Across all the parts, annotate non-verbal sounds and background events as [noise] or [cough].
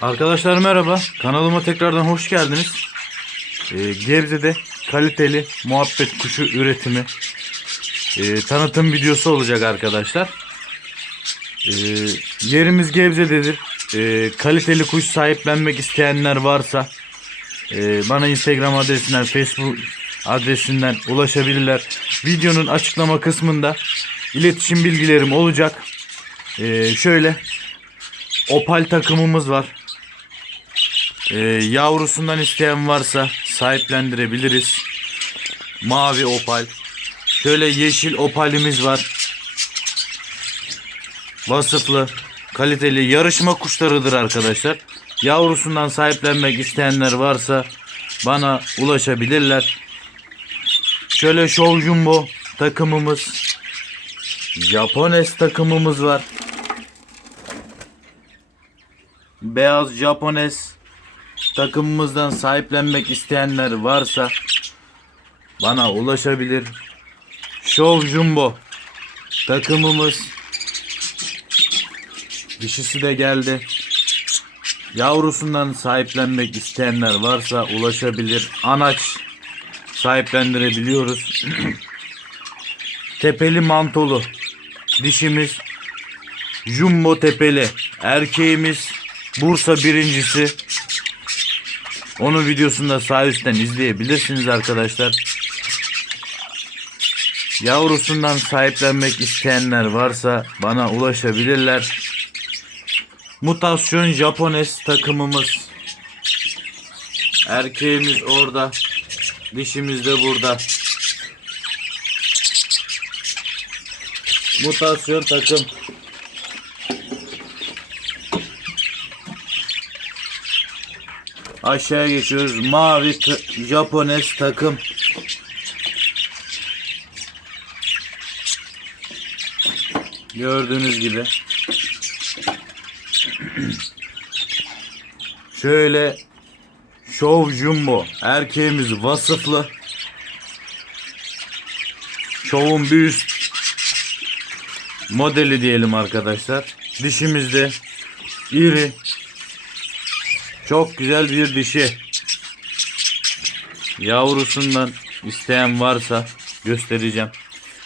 Arkadaşlar merhaba. Kanalıma tekrardan hoş geldiniz. Ee, Gebze'de kaliteli muhabbet kuşu üretimi e, tanıtım videosu olacak arkadaşlar. Ee, yerimiz Gebze'dedir. Ee, kaliteli kuş sahiplenmek isteyenler varsa e, bana Instagram adresinden, Facebook adresinden ulaşabilirler. Videonun açıklama kısmında iletişim bilgilerim olacak. Ee, şöyle Opal takımımız var. Ee, yavrusundan isteyen varsa sahiplendirebiliriz. Mavi opal. Şöyle yeşil opalimiz var. Vasıflı, kaliteli yarışma kuşlarıdır arkadaşlar. Yavrusundan sahiplenmek isteyenler varsa bana ulaşabilirler. Şöyle Show Jumbo takımımız. Japones takımımız var. Beyaz Japones takımımızdan sahiplenmek isteyenler varsa bana ulaşabilir. Show Jumbo takımımız dişisi de geldi. Yavrusundan sahiplenmek isteyenler varsa ulaşabilir. Anaç sahiplendirebiliyoruz. [clears throat] Tepeli mantolu dişimiz Jumbo tepeli erkeğimiz Bursa birincisi onun videosunda sağ üstten izleyebilirsiniz arkadaşlar. Yavrusundan sahiplenmek isteyenler varsa bana ulaşabilirler. Mutasyon Japones takımımız. Erkeğimiz orada. Dişimiz de burada. Mutasyon takım. Aşağıya geçiyoruz. Mavi Japones takım. Gördüğünüz gibi. Şöyle Show Jumbo erkeğimiz vasıflı. Show'un bir üst modeli diyelim arkadaşlar. Dişimizde iri çok güzel bir dişi. Yavrusundan isteyen varsa göstereceğim.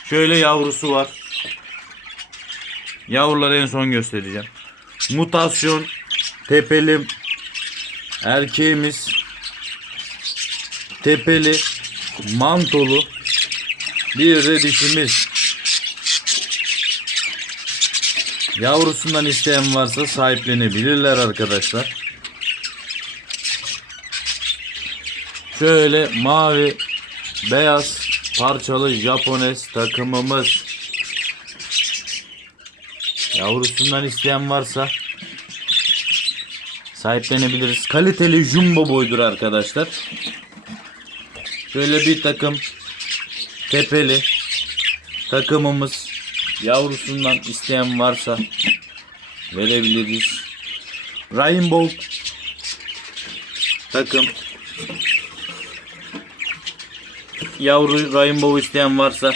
Şöyle yavrusu var. Yavruları en son göstereceğim. Mutasyon tepeli erkeğimiz tepeli mantolu bir de dişimiz. Yavrusundan isteyen varsa sahiplenebilirler arkadaşlar. Şöyle mavi beyaz parçalı Japones takımımız. Yavrusundan isteyen varsa sahiplenebiliriz. Kaliteli jumbo boydur arkadaşlar. Şöyle bir takım tepeli takımımız. Yavrusundan isteyen varsa verebiliriz. Rainbow takım yavru rainbow isteyen varsa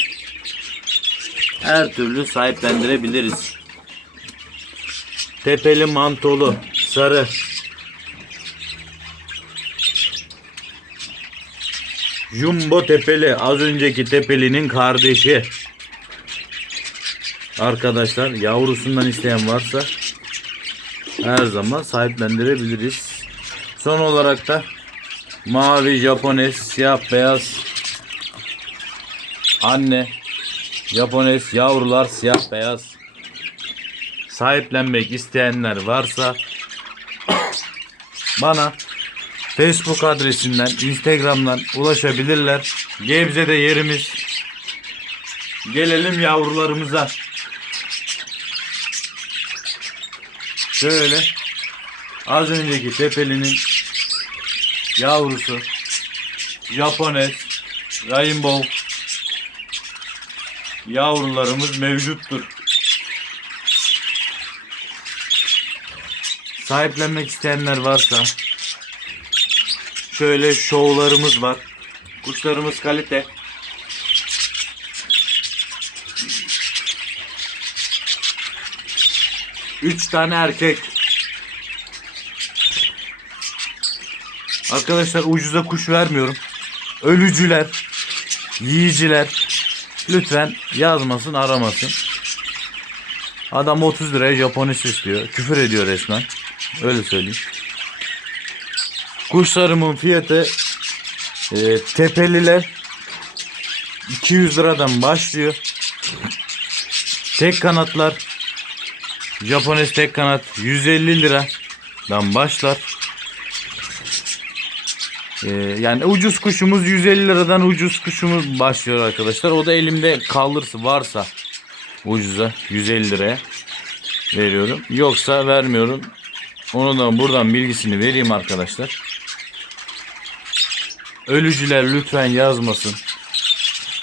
her türlü sahiplendirebiliriz. Tepeli mantolu sarı Jumbo tepeli az önceki tepelinin kardeşi. Arkadaşlar yavrusundan isteyen varsa her zaman sahiplendirebiliriz. Son olarak da mavi Japones siyah beyaz Anne Japones yavrular siyah beyaz sahiplenmek isteyenler varsa bana Facebook adresinden Instagram'dan ulaşabilirler. Gebze'de yerimiz. Gelelim yavrularımıza. Şöyle az önceki tepelinin yavrusu Japones Rainbow yavrularımız mevcuttur. Sahiplenmek isteyenler varsa şöyle şovlarımız var. Kuşlarımız kalite. Üç tane erkek. Arkadaşlar ucuza kuş vermiyorum. Ölücüler, yiyiciler lütfen yazmasın, aramasın. Adam 30 liraya Japonis istiyor. Küfür ediyor resmen. Öyle söyleyeyim. Kuşlarımın fiyatı e, tepeliler 200 liradan başlıyor. Tek kanatlar Japones tek kanat 150 liradan başlar. Ee, yani ucuz kuşumuz 150 liradan ucuz kuşumuz başlıyor arkadaşlar. O da elimde kalırsa varsa ucuza 150 liraya veriyorum. Yoksa vermiyorum. Onu da buradan bilgisini vereyim arkadaşlar. Ölücüler lütfen yazmasın.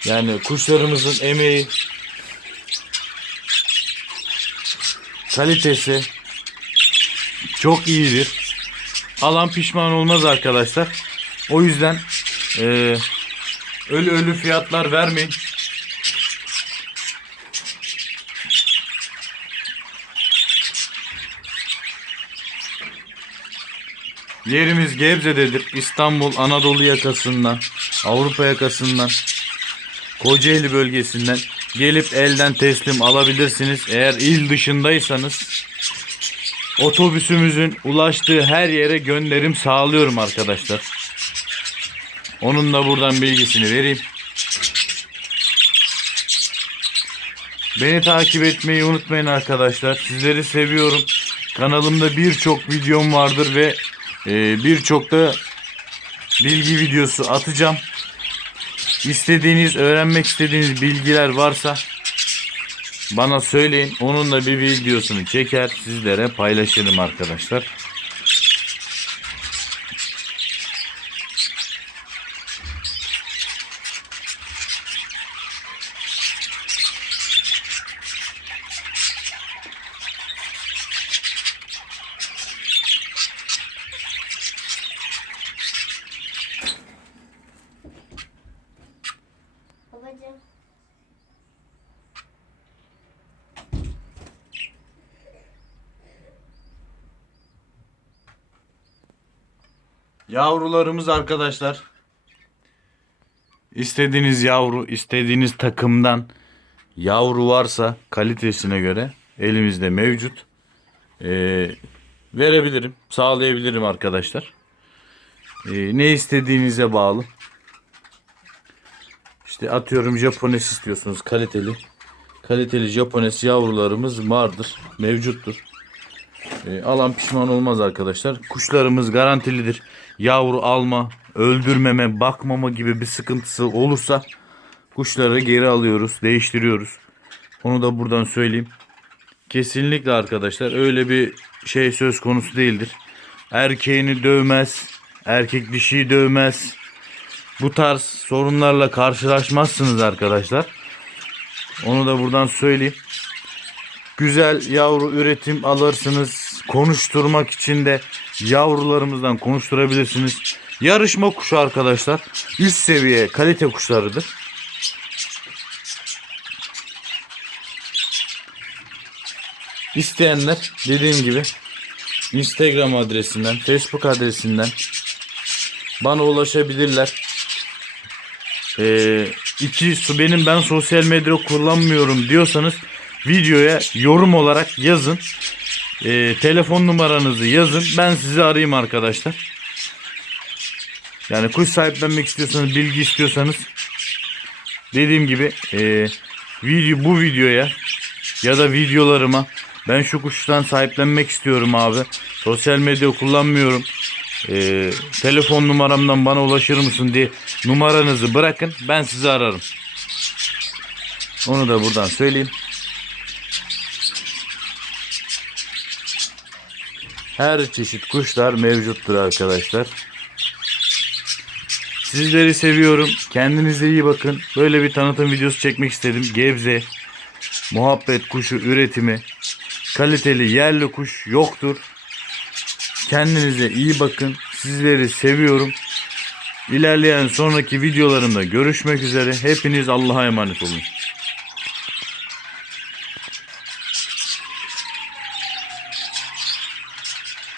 Yani kuşlarımızın emeği kalitesi çok iyidir. Alan pişman olmaz arkadaşlar. O yüzden eee, ölü ölü fiyatlar vermeyin. Yerimiz Gebze'dedir. İstanbul Anadolu yakasından, Avrupa yakasından, Kocaeli bölgesinden gelip elden teslim alabilirsiniz. Eğer il dışındaysanız otobüsümüzün ulaştığı her yere gönderim sağlıyorum arkadaşlar. Onun da buradan bilgisini vereyim. Beni takip etmeyi unutmayın arkadaşlar. Sizleri seviyorum. Kanalımda birçok videom vardır ve e, birçok da bilgi videosu atacağım. İstediğiniz, öğrenmek istediğiniz bilgiler varsa bana söyleyin. Onun da bir videosunu çeker sizlere paylaşırım arkadaşlar. Yavrularımız arkadaşlar. İstediğiniz yavru, istediğiniz takımdan yavru varsa kalitesine göre elimizde mevcut. Ee, verebilirim, sağlayabilirim arkadaşlar. Ee, ne istediğinize bağlı. İşte atıyorum Japones istiyorsunuz kaliteli. Kaliteli Japones yavrularımız vardır, mevcuttur. E, alan pişman olmaz arkadaşlar. Kuşlarımız garantilidir. Yavru alma, öldürmeme, bakmama gibi bir sıkıntısı olursa kuşları geri alıyoruz, değiştiriyoruz. Onu da buradan söyleyeyim. Kesinlikle arkadaşlar öyle bir şey söz konusu değildir. Erkeğini dövmez, erkek dişiyi dövmez. Bu tarz sorunlarla karşılaşmazsınız arkadaşlar. Onu da buradan söyleyeyim güzel yavru üretim alırsınız. Konuşturmak için de yavrularımızdan konuşturabilirsiniz. Yarışma kuşu arkadaşlar. Üst seviye kalite kuşlarıdır. İsteyenler dediğim gibi Instagram adresinden, Facebook adresinden bana ulaşabilirler. Ee, iki su benim ben sosyal medya kullanmıyorum diyorsanız videoya yorum olarak yazın. Ee, telefon numaranızı yazın. Ben sizi arayayım arkadaşlar. Yani kuş sahiplenmek istiyorsanız, bilgi istiyorsanız dediğim gibi e, video bu videoya ya da videolarıma ben şu kuştan sahiplenmek istiyorum abi. Sosyal medya kullanmıyorum. Ee, telefon numaramdan bana ulaşır mısın diye numaranızı bırakın. Ben sizi ararım. Onu da buradan söyleyeyim. Her çeşit kuşlar mevcuttur arkadaşlar. Sizleri seviyorum. Kendinize iyi bakın. Böyle bir tanıtım videosu çekmek istedim. Gebze, muhabbet kuşu üretimi, kaliteli yerli kuş yoktur. Kendinize iyi bakın. Sizleri seviyorum. İlerleyen sonraki videolarımda görüşmek üzere. Hepiniz Allah'a emanet olun.